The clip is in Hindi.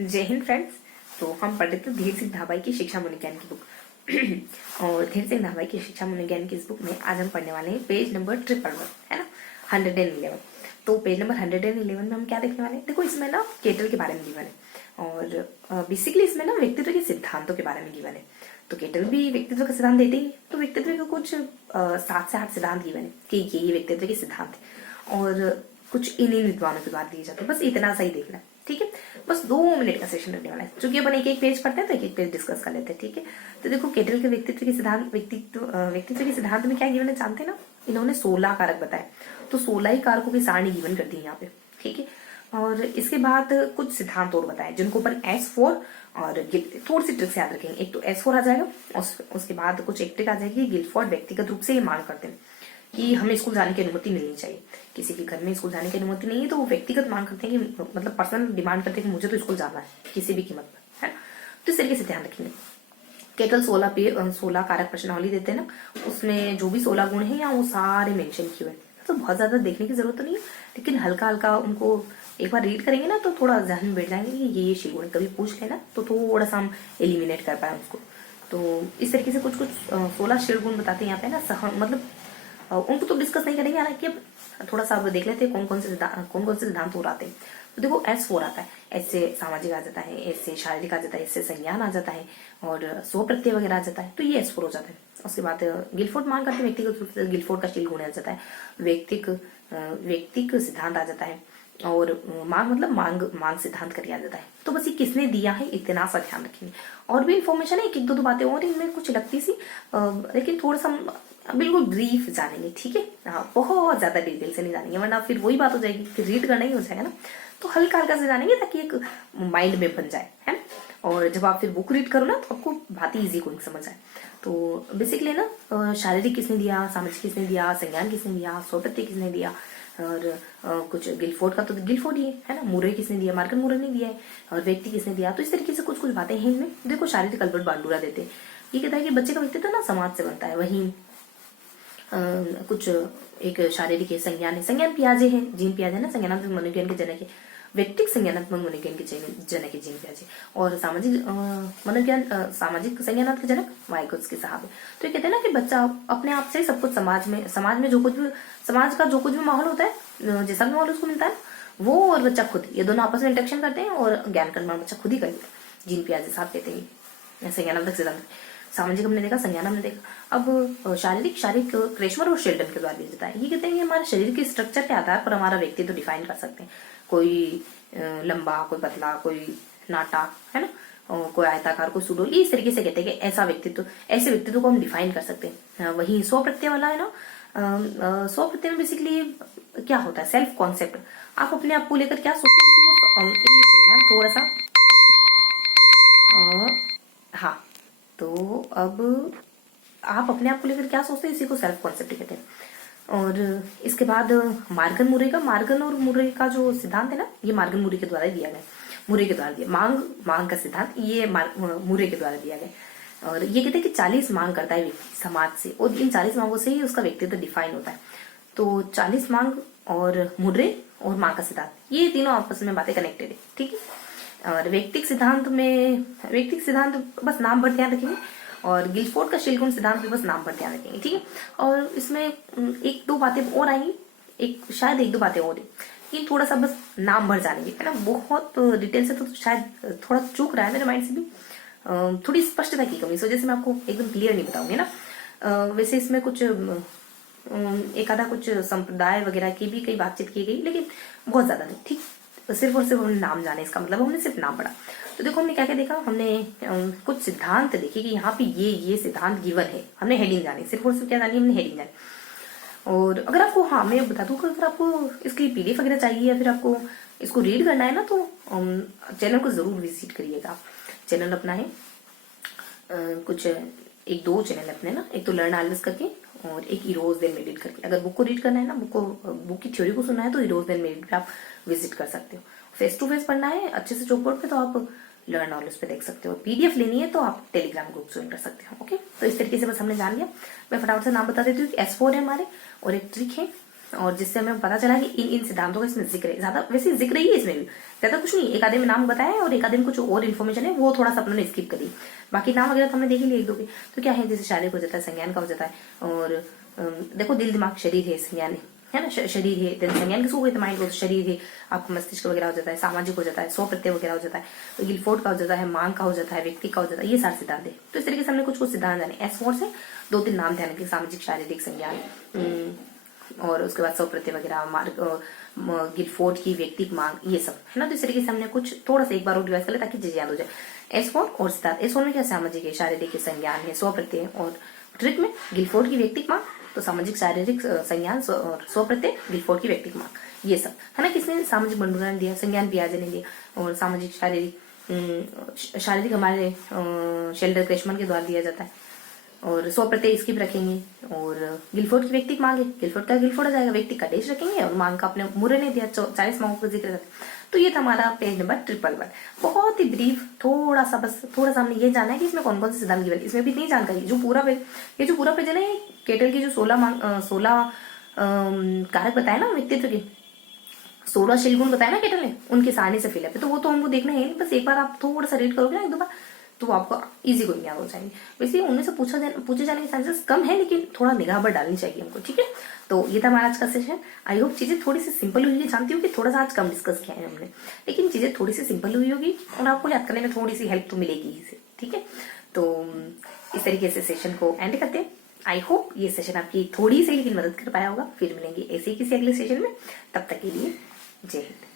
जय हिंद फ्रेंड्स। तो हम पढ़ रहे थे धीर सिंह धाबाई की शिक्षा मनोविज्ञान की बुक और धीर सिंह धाबाई की शिक्षा मनोविज्ञान की इस बुक में आज हम पढ़ने वाले हैं पेज नंबर 111, है ना, 111। तो पेज नंबर 111 में हम क्या देखने वाले हैं? देखो, इसमें ना केटल के बारे में गिवन है और बेसिकली इसमें ना व्यक्तित्व के सिद्धांतों के बारे में गिवन है। तो केटल भी व्यक्तित्व का सिद्धांत देते ही, तो व्यक्तित्व के कुछ 7 से 8 सिद्धांत गिवन है कि ये व्यक्तित्व के सिद्धांत है और कुछ इन विद्वानों के द्वारा दिए जाते हैं। बस इतना सा ही देखना, ठीक है। बस 2 मिनट का सेशन रहने वाला है, क्योंकि अपन एक एक पेज पढ़ते हैं तो एक एक पेज डिस्कस कर लेते हैं, ठीक है। तो देखो, केटल के व्यक्तित्व के सिद्धांत के सिद्धांत में क्या गिवन है जानते हैं ना? इन्होंने 16 कारक बताए, तो 16 ही कारकों की सारणी गिवन कर दी है यहाँ पे, ठीक है। और इसके बाद कुछ सिद्धांत और बताए जिनको अपन S4 और थोड़ी सी ट्रिक्स याद रखेंगे। एक तो S4 आ जाएगा, उसके बाद कुछ एक ट्रिक आ जाएगी। गिलफोर्ड व्यक्तिगत रूप से ये मांग करते हैं कि हमें स्कूल जाने की अनुमति मिलनी चाहिए। किसी के घर में स्कूल जाने की अनुमति नहीं है तो वो व्यक्तिगत मांग करते हैं कि मतलब पर्सनल डिमांड करते हैं कि मुझे तो स्कूल जाना है किसी भी कीमत पर, है ना। तो इस तरीके से ध्यान रखेंगे। केटल 16 कारक प्रश्नावली देते हैं ना, उसमें जो भी 16 गुण है या वो सारे मेंशन किए हुए हैं। तो बहुत ज्यादा देखने की जरूरत तो नहीं है, लेकिन हल्का हल्का उनको एक बार रीड करेंगे ना तो थोड़ा जहन में बैठ जाएंगे कि ये शीगुण कभी पूछ लेना तो थोड़ा सा हम एलिमिनेट कर पाए उसको। तो इस तरीके से कुछ 16 शीर्ष बताते हैं यहाँ पे ना। मतलब उनको तो डिस्कस नहीं करेंगे, हालांकि अब थोड़ा सा अब देख लेते हैं कौन कौन से सिद्धांत और आते हैं। तो देखो, S4 आता है, S से सामाजिक आ जाता है, S से शारीरिक आ जाता है, S से संज्ञान आ जाता है और स्व प्रत्यय वगैरह आ जाता है। तो ये S4 हो जाता है। उसके बाद गिलफोर्ड मांग करते हैं व्यक्तिगत रूप से, गिलफोर्ड का शील गुण आ जाता है। व्यक्तिक सिद्धांत आ जाता है और मांग मतलब मांग सिद्धांत करके आ जाता है। तो बस ये किसने दिया है इतना सा ध्यान रखेंगे। और भी इन्फॉर्मेशन है, एक दो बातें और इनमें कुछ लगती सी, लेकिन थोड़ा सा बिल्कुल ब्रीफ जानेंगे, ठीक है। हाँ, बहुत ज्यादा डिटेल से नहीं जानेंगे, वरना फिर वही बात हो जाएगी, फिर रीड करना ही हो जाएगा ना। तो हल्का हल्का से जानेंगे ताकि एक माइंड में बन जाए, है ना। और जब आप फिर बुक रीड करो ना तो आपको बात ही इजी गोइंग समझ आए। तो बेसिकली ना, शारीरिक किसने दिया, सामाजिक किसने दिया, संज्ञान किसने दिया, स्वप्रत्यय किसने दिया और कुछ गिलफोर्ड का तो गिलफोर्ड ही है ना, मुरे किसने दिया, मार्कन मुरे ने दिया है और व्यक्ति किसने दिया। तो इस तरीके से कुछ बातें हैं इनमें। देखो, शारीरिक अल्बर्ट बांडुरा देते हैं, ये कहता है कि बच्चे का व्यक्तित्व ना समाज से बनता है। वहीं कुछ एक शारीरिक संज्ञान पियाजे है, जीन पियाजे है ना, संज्ञानात्मक मनोविज्ञान के जनक है। व्यक्तिक संज्ञानात्मक मनोविज्ञान के जनक है जीन पियाजे। और सामाजिक मनोविज्ञान सामाजिक संज्ञानात्मक जनक वाइगोत्स्की साहब है। तो ये कहते हैं ना कि बच्चा अपने आप से ही सब कुछ समाज में जो कुछ भी समाज का जो कुछ भी माहौल होता है, जैसा भी माहौल उसको मिलता है, वो और बच्चा खुद, ये दोनों आपस में इंटरेक्शन करते हैं और ज्ञान का निर्माण बच्चा खुद ही करेगा। जीन पियाजे साहब कहते हैं संज्ञानात्मक सिद्धांत। सामाजिक हमने देखा, संज्ञान हमने देखा। अब शारीरिक क्रेशमर और शेल्डन के द्वारा दिया जाता है। ये कहते हैं कि हमारे शरीर के स्ट्रक्चर के आधार पर हमारा व्यक्तित्व डिफाइन कर सकते हैं। कोई लंबा, कोई पतला, कोई नाटा, है ना, कोई आयताकार, कोई सुडोल। इस तरीके से कहते हैं कि ऐसे व्यक्तित्व को हम डिफाइन कर सकते हैं। वही स्व प्रत्यय वाला है ना, स्व प्रत्यय में बेसिकली क्या होता है? Self concept. आप अपने आप को लेकर क्या सोचते हैं, थोड़ा सा हाँ। तो अब आप अपने आप को लेकर क्या सोचते हैं, इसी को सेल्फ कॉन्सेप्ट कहते हैं। और इसके बाद मार्गन और मुरे का जो सिद्धांत है ना, ये मार्गन मुरे के द्वारा दिया गया, मुरे के द्वारा दिया। मांग का सिद्धांत ये मुरे के द्वारा दिया गया। और ये कहते हैं कि 40 मांग करता है व्यक्ति समाज से, और इन 40 मांगों से ही उसका व्यक्तित्व डिफाइन होता है। तो 40 मांग और मुरे और मांग का सिद्धांत, ये तीनों आपस में बातें कनेक्टेड है, ठीक है। और व्यक्तिक सिद्धांत बस नाम पर ध्यान रखेंगे, और गिलफोर्ड का शीलगुण सिद्धांत भी बस नाम पर ध्यान रखेंगे, ठीक है। और इसमें एक दो बातें और आएंगी, शायद एक दो बातें और, लेकिन थोड़ा सा बस नाम भर जानेंगे, है ना। बहुत डिटेल से तो शायद थोड़ा चूक रहा है मेरे माइंड से भी, थोड़ी स्पष्टता की कमी, इस वजह से मैं आपको एकदम क्लियर नहीं बताऊंगी ना। वैसे इसमें कुछ एक आधा कुछ संप्रदाय वगैरह की भी कई बातचीत की गई, लेकिन बहुत ज्यादा नहीं, ठीक। सिर्फ और सिर्फ हमने नाम जाने, इसका मतलब हमने सिर्फ नाम पढ़ा। तो देखो, हमने क्या क्या देखा, हमने कुछ सिद्धांत देखे कि यहाँ पे ये सिद्धांत गिवन है। हमने हेडिंग जानी, सिर्फ और सिर्फ क्या जानी, हमने हेडिंग जानी। और अगर आपको, हाँ मैं बता दूं, अगर आपको इसकी PDF वगैरह चाहिए या फिर आपको इसको रीड करना है ना, तो चैनल को जरूर विजिट करिएगा। चैनल अपना है कुछ 1-2 चैनल अपने ना, एक तो लर्न आलस करके और एक इरोज देन मेडिट करके। अगर बुक को रीड करना है ना, बुक की थ्योरी को सुनना है तो इरोज देन मेडिट पे आप विजिट कर सकते हो। फेस टू फेस पढ़ना है अच्छे से चौकबोर्ड पे तो आप लर्न नॉलेज पे देख सकते हो। PDF लेनी है तो आप टेलीग्राम ग्रुप ज्वाइन कर सकते हो। ओके, तो इस तरीके से बस हमने जान लिया। मैं फटाफट से नाम बता देती हूँ कि S4 है हमारे, और एक ट्रिक है और जिससे हमें पता चला कि इन इन सिद्धांतों का इसमें जिक्र है। ज्यादा वैसे जिक्र ही है इसमें भी, ज्यादा कुछ नहीं, एक आधे में नाम बताया है और एक आधे में कुछ और इन्फॉर्मेशन है, वो थोड़ा सा अपने स्किप करी। बाकी नाम वगैरह तो हमने देख ही लिया एक दो के। तो क्या है, जैसे शारीरिक हो जाता है, संज्ञान का हो जाता है, और देखो दिल दिमाग शरीर है, संज्ञान है ना, शरीर है, देन संज्ञान किसको कहते हैं, माइंड को, शरीर है, आपका मस्तिष्क वगैरह हो जाता है, सामाजिक हो जाता है, सौ प्रत्यय वगैरह हो जाता है, तो गिलफोर्ड का हो जाता है, मांग का हो जाता है, व्यक्ति का हो जाता है, ये सारे सिद्धांत है। तो इस तरीके से हमने कुछ कुछ सिद्धांत जाने। एस फोर से दो तीन नाम ध्यान रखें, सामाजिक, शारीरिक, संज्ञान, और उसके बाद सौ प्रत्यय वगैरह, मार्ग, गिलफोर्ड की व्यक्तिक मांग, ये सब है ना। तो इस तरीके से हमने कुछ थोड़ा सा एक बार और रिवाइज कर ले ताकि चीजें याद हो जाए। एस फोर और सिद्धांत। एस फोर में क्या, सामाजिक है, शारीरिक है, संज्ञान है, सौ प्रत्यय, और ट्रिक में गिलफोर्ड की व्यक्तिक मांग, तो सामाजिक, शारीरिक, संज्ञान और सौ प्रत्यय, गिलफोर्ड की व्यक्तिक मांग, ये सब है ना। किसने, सामाजिक बंडूरा ने दिया, संज्ञान पियाजे ने दिया, और सामाजिक शारीरिक हमारे शेल्डर क्रेशमन के द्वारा दिया जाता है, और सौ प्रत्यय इसकी भी रखेंगे, और गिलफोर्ड की व्यक्तिक मांग है, गिलफोर्ड का गिलफोर्ड आ जाएगा, व्यक्ति का डेश रखेंगे, और मांग का अपने मुरे ने दिया, 40 मांगों का जिक्र करते। तो ये था हमारा पेज नंबर 111। बहुत ही ब्रीफ, थोड़ा सा बस, थोड़ा सा हमने ये जाना है कि इसमें कौन कौन से सिद्धांत गिवन, इसमें भी इतनी जानकारी। जो पूरा पेज, ये जो पूरा पेज है ना, केटल की जो 16 कारक बताए ना व्यक्तित्व के, 16 शिलगुण बताए ना केटल ने, उनके सारणी से फिलअप है। तो वो तो हमको देखना है, बस एक बार आप थोड़ा सा रीड करोगे ना एक दो बार, तो आपको इजी कोई याद हो जाएंगे। वैसे उनमें से पूछे जाने के चांसेस कम है, लेकिन थोड़ा निगाह पर डालनी चाहिए हमको, ठीक है। तो ये था हमारा आज का सेशन। आई होप चीजें थोड़ी सी सिंपल हुई है। जानती हूँ कि थोड़ा सा आज कम डिस्कस किया है हमने, लेकिन चीजें थोड़ी सी सिंपल हुई होगी और आपको याद करने में थोड़ी सी हेल्प तो मिलेगी ही, ठीक है। तो इस तरीके से सेशन को एंड करते हैं। आई होप ये सेशन आपकी थोड़ी सी लेकिन मदद कर पाया होगा। फिर मिलेंगे ऐसे ही किसी अगले सेशन में, तब तक के लिए जय हिंद।